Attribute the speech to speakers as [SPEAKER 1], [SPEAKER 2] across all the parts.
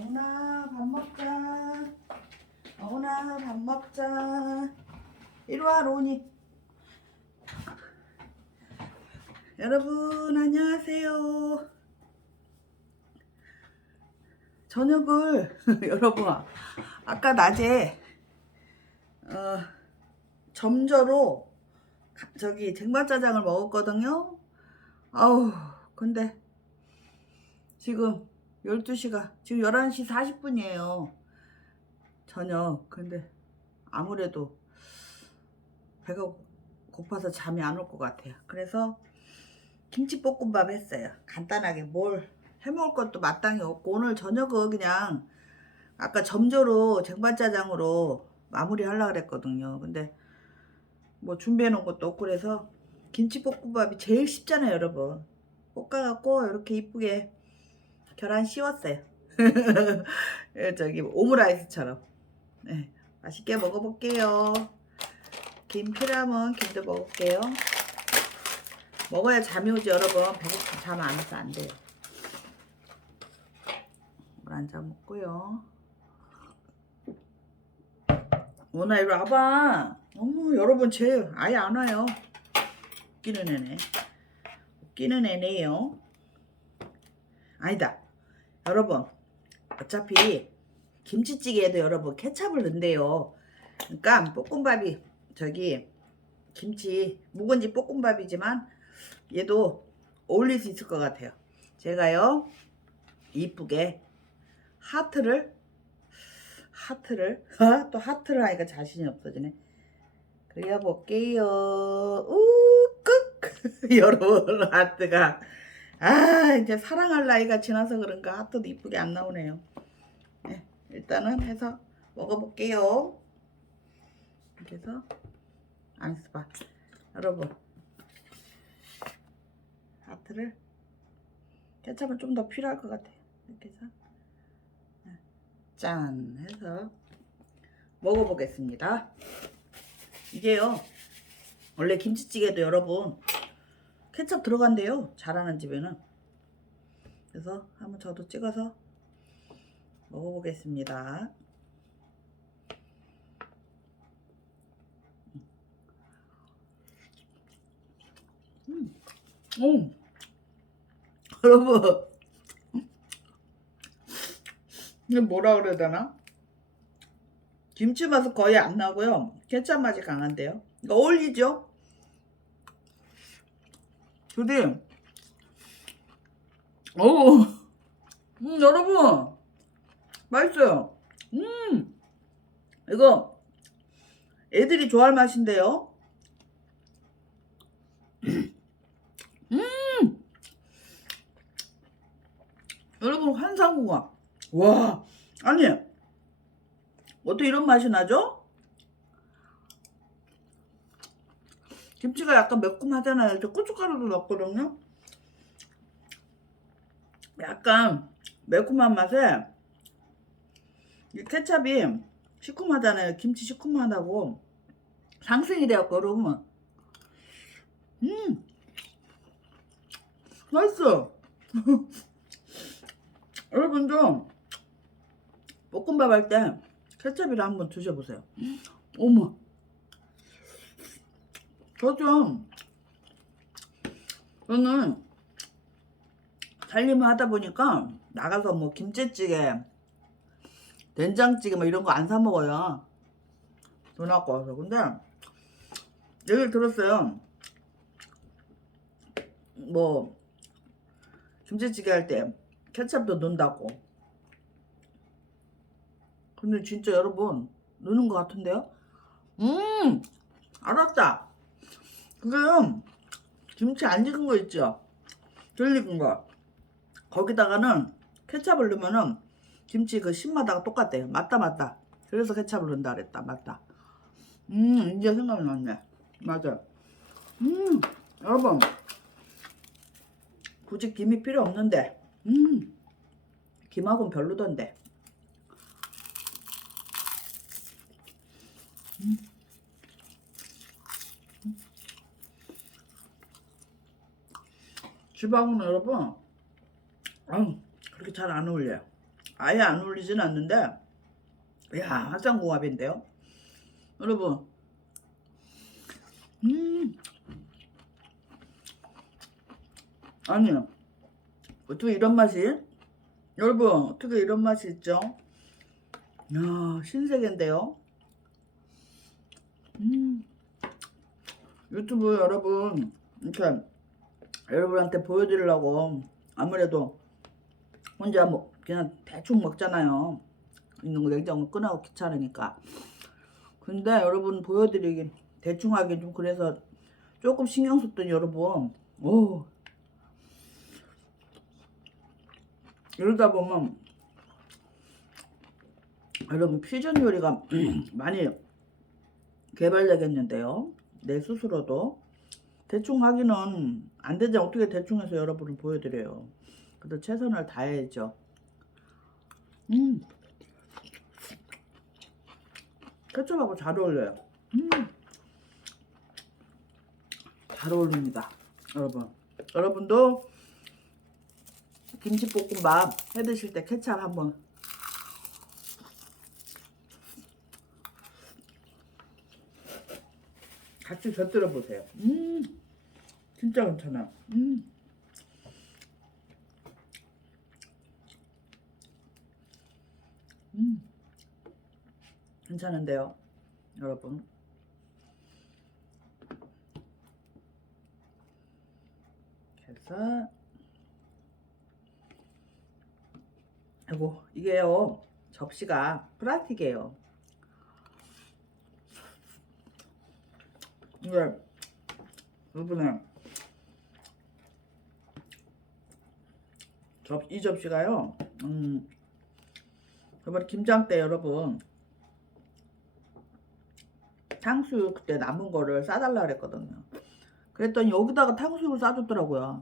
[SPEAKER 1] 어훈아 밥 먹자. 어훈아 밥 먹자. 이리와 로니 여러분 안녕하세요. 저녁을 여러분 아까 낮에 어, 점저로 가- 저기 쟁반짜장을 먹었거든요. 아우 근데 지금 12시가 지금 11시 40분이에요. 저녁. 근데 아무래도 배가 고파서 잠이 안 올 것 같아요. 그래서 김치볶음밥 했어요. 간단하게 뭘 해먹을 것도 마땅히 없고 오늘 저녁은 그냥 아까 점조로 쟁반짜장으로 마무리 하려고 그랬거든요. 근데 뭐 준비해 놓은 것도 없고 그래서 김치볶음밥이 제일 쉽잖아요, 여러분. 볶아갖고 이렇게 이쁘게 계란 씌웠어요. 예, 저기 오므라이스처럼. 네, 맛있게 먹어볼게요. 김 필요하면 김도 먹을게요. 먹어야 잠이 오지 여러분. 배고프면 잠안 와서 안 돼요. 물 한 잔 먹고요. 오나 이리 와봐. 어머 여러분 쟤 아예 안 와요. 웃기는 애네. 웃기는 애네요. 아니다. 여러분 어차피 김치찌개에도 여러분 케찹을 넣는데요. 그러니까 볶음밥이 저기 김치 묵은지 볶음밥이지만 얘도 어울릴 수 있을 것 같아요. 제가요 이쁘게 하트를 하트를 또 하트를 하니까 자신이 없어지네. 그려볼게요. 우끄 여러분 하트가 아 이제 사랑할 나이가 지나서 그런가 하트도 이쁘게 안 나오네요. 네, 일단은 해서 먹어볼게요. 그래서 안 써봐. 여러분 하트를 케찹은 좀 더 필요할 것 같아요. 이렇게 해서 네, 짠 해서 먹어보겠습니다. 이게요 원래 김치찌개도 여러분 케첩 들어간대요. 잘하는 집에는. 그래서 한번 저도 찍어서 먹어보겠습니다. 음, 음. 여러분, 이게 뭐라 그래야 되나? 김치 맛은 거의 안 나고요. 케첩 맛이 강한데요. 이거 어울리죠? 둘이 오, 음, 여러분 맛있어요. 음, 이거 애들이 좋아할 맛인데요. 음, 여러분 환상궁합. 와, 아니 어떻게 이런 맛이 나죠? 김치가 약간 매콤하잖아요. 저 고춧가루도 넣었거든요. 약간 매콤한 맛에 이 케찹이 시큼하잖아요. 김치 시큼하다고 상승이 여러분. 음, 맛있어. 여러분 좀 볶음밥 할 때 케찹이랑 한번 드셔보세요. 어머. 저좀 저는 살림을 하다 보니까 나가서 뭐 김치찌개, 된장찌개 뭐 이런 거 안 사 먹어요. 돈 아까워서. 근데 얘기를 들었어요. 뭐 김치찌개 할 때 케첩도 넣는다고. 근데 진짜 여러분 넣는 것 같은데요? 음 알았다. 그게요 김치 안 익은 거 있죠? 덜 익은 거. 거기다가는 케찹을 넣으면은 김치 그 신맛하고 똑같대요. 맞다 맞다. 그래서 케찹을 넣는다 그랬다. 맞다. 음 이제 생각이 났네. 맞아 음 여러분. 굳이 김이 필요 없는데. 음 김하고는 별로던데 지방은 여러분 아유 그렇게 잘 안 어울려요. 아예 안 어울리진 않는데 야 화장궁합인데요. 여러분 음. 아니 어떻게 이런 맛이? 여러분 어떻게 이런 맛이 있죠? 야 신세계인데요? 음. 유튜브 여러분 이렇게 여러분한테 보여드리려고 아무래도 혼자 뭐 그냥 대충 먹잖아요. 있는 거 냉장고 꺼내고 귀찮으니까. 근데 여러분 보여드리긴 대충 하긴 좀 그래서 조금 신경 썼더니 여러분 오 이러다 보면 여러분 퓨전 요리가 많이 개발되겠는데요. 내 스스로도 대충 하기는 안 되지 어떻게 대충 해서 여러분을 보여드려요. 그래도 최선을 다해야죠. 음. 케첩하고 잘 어울려요. 음. 잘 어울립니다. 여러분. 여러분도 김치볶음밥 해 드실 때 케찹 한번 같이 곁들여 보세요. 음. 진짜 괜찮아. 음. 음. 괜찮은데요, 여러분. 그래서 아이고 이게요 접시가 플라스틱이에요. 이게 여러분의 접, 이 접시가요 음, 저번에 김장 때 여러분 탕수육 그때 남은 거를 싸달라 그랬거든요. 그랬더니 여기다가 탕수육을 싸줬더라고요.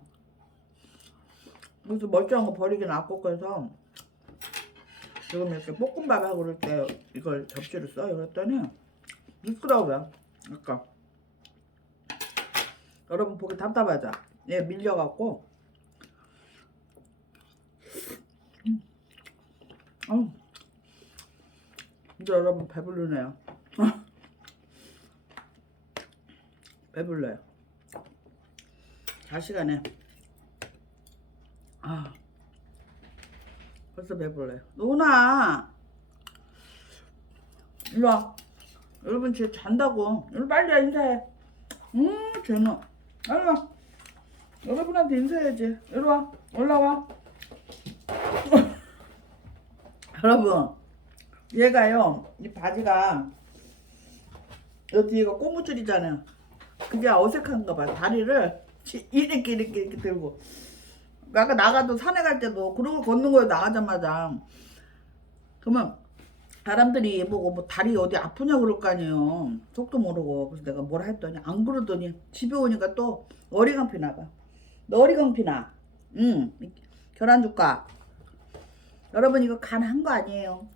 [SPEAKER 1] 그래서 멀쩡한 거 버리긴 아깝고 해서 지금 이렇게 볶음밥하고 그럴 때 이걸 접시를 써요. 그랬더니 미끄러워요. 아까. 여러분 보기 답답하죠? 얘 밀려갖고 음. 어. 이제 여러분 배부르네요. 배불러요. 잘 시간에. 아 벌써 배불러요. 노나 일로와. 여러분 쟤 잔다고. 빨리 인사해. 음 쟤는 일로와. 여러분한테 인사해야지. 일로와. 올라와. 여러분 얘가요 이 바지가 여기 이거 고무줄이잖아요. 그게 어색한가 봐요. 다리를 치- 이렇게 이렇게 이렇게 들고. 아까 나가도 산에 갈 때도 그런 걸 걷는 거예요 나가자마자. 그러면 사람들이 보고 뭐 다리 어디 아프냐 그럴 거 아니에요. 속도 모르고. 그래서 내가 뭐라 했더니 안 그러더니 집에 오니까 또 어리광피 나봐 너 어리광피 나응. 계란 줄까 여러분 이거 간 한 거 아니에요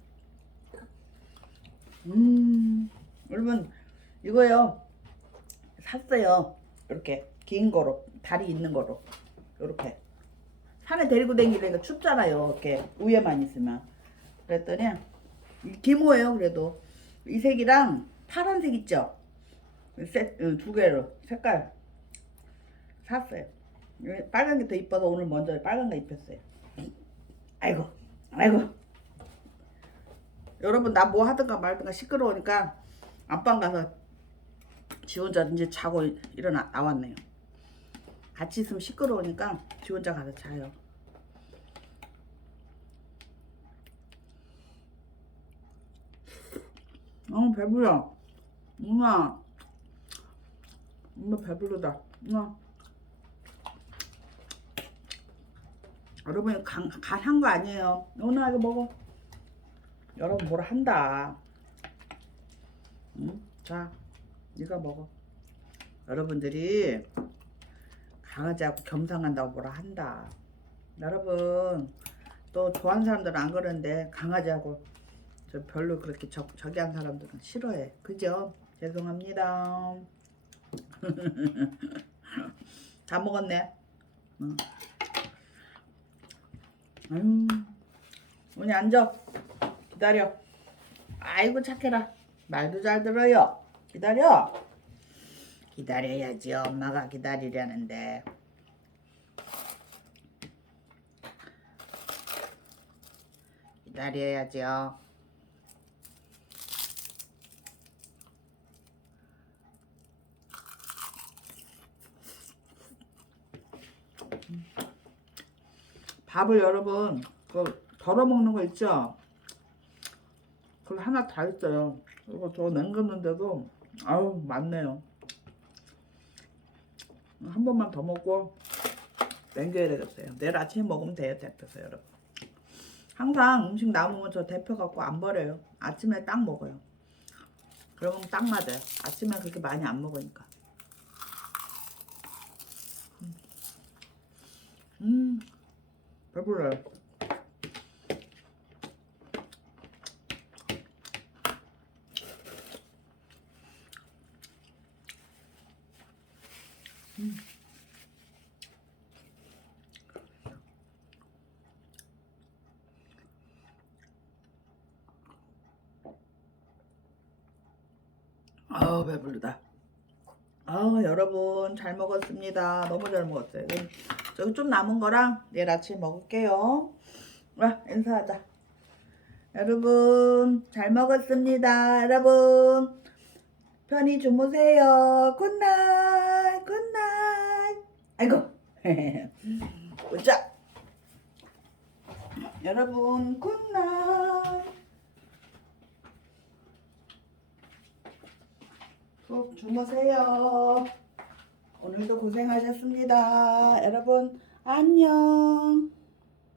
[SPEAKER 1] 음. 여러분 이거요. 샀어요. 이렇게 긴 거로 다리 있는 거로. 이렇게. 산에 데리고 다니니까 춥잖아요. 이렇게 위에만 있으면. 그랬더니 이 기모예요 그래도. 이 색이랑 파란색 있죠? 세, 어, 두 개로. 색깔. 샀어요. 빨간 게 더 이뻐서 오늘 먼저 빨간 거 입혔어요. 아이고 아이고 여러분 나 뭐 하든가 말든가 시끄러우니까 안방 가서 지 혼자 이제 자고 일어나 나왔네요. 같이 있으면 시끄러우니까 지 혼자 가서 자요. 어 배불러. 엄마 엄마 배부르다. 엄마 여러분이 간한 거 아니에요. 오늘 이거 먹어 여러분 뭐라 한다 응? 자 네가 먹어 여러분들이 강아지하고 겸상한다고 뭐라 한다 여러분 또 좋아하는 사람들은 안 그러는데 강아지하고 저 별로 그렇게 저, 저기 한 사람들은 싫어해. 그죠? 죄송합니다. 다 먹었네. 응. 아유, 문이 앉아. 기다려. 아이고 착해라. 말도 잘 들어요. 기다려. 기다려야지. 엄마가 기다리려는데. 기다려야죠. 밥을 여러분 그 덜어 먹는 거 있죠? 그거 하나 다 있어요. 이거 저거 남겼는데도 아우 많네요. 한 번만 더 먹고 남겨야 되겠어요. 내일 아침에 먹으면 돼요, 대표서 여러분. 항상 음식 남으면 저 대표 갖고 안 버려요. 아침에 딱 먹어요. 그러면 딱 맞아요. 아침에 그렇게 많이 안 먹으니까. 음, 음 배불러요. 아우 배부르다. 아 여러분 잘 먹었습니다. 너무 잘 먹었어요. 저기 좀 남은 거랑 내일 아침 먹을게요. 와 인사하자. 여러분 잘 먹었습니다. 여러분 편히 주무세요. 굿나잇 굿나잇. 아이고 보자. 여러분 굿나잇. 푹 주무세요. 오늘도 고생하셨습니다. 여러분, 안녕.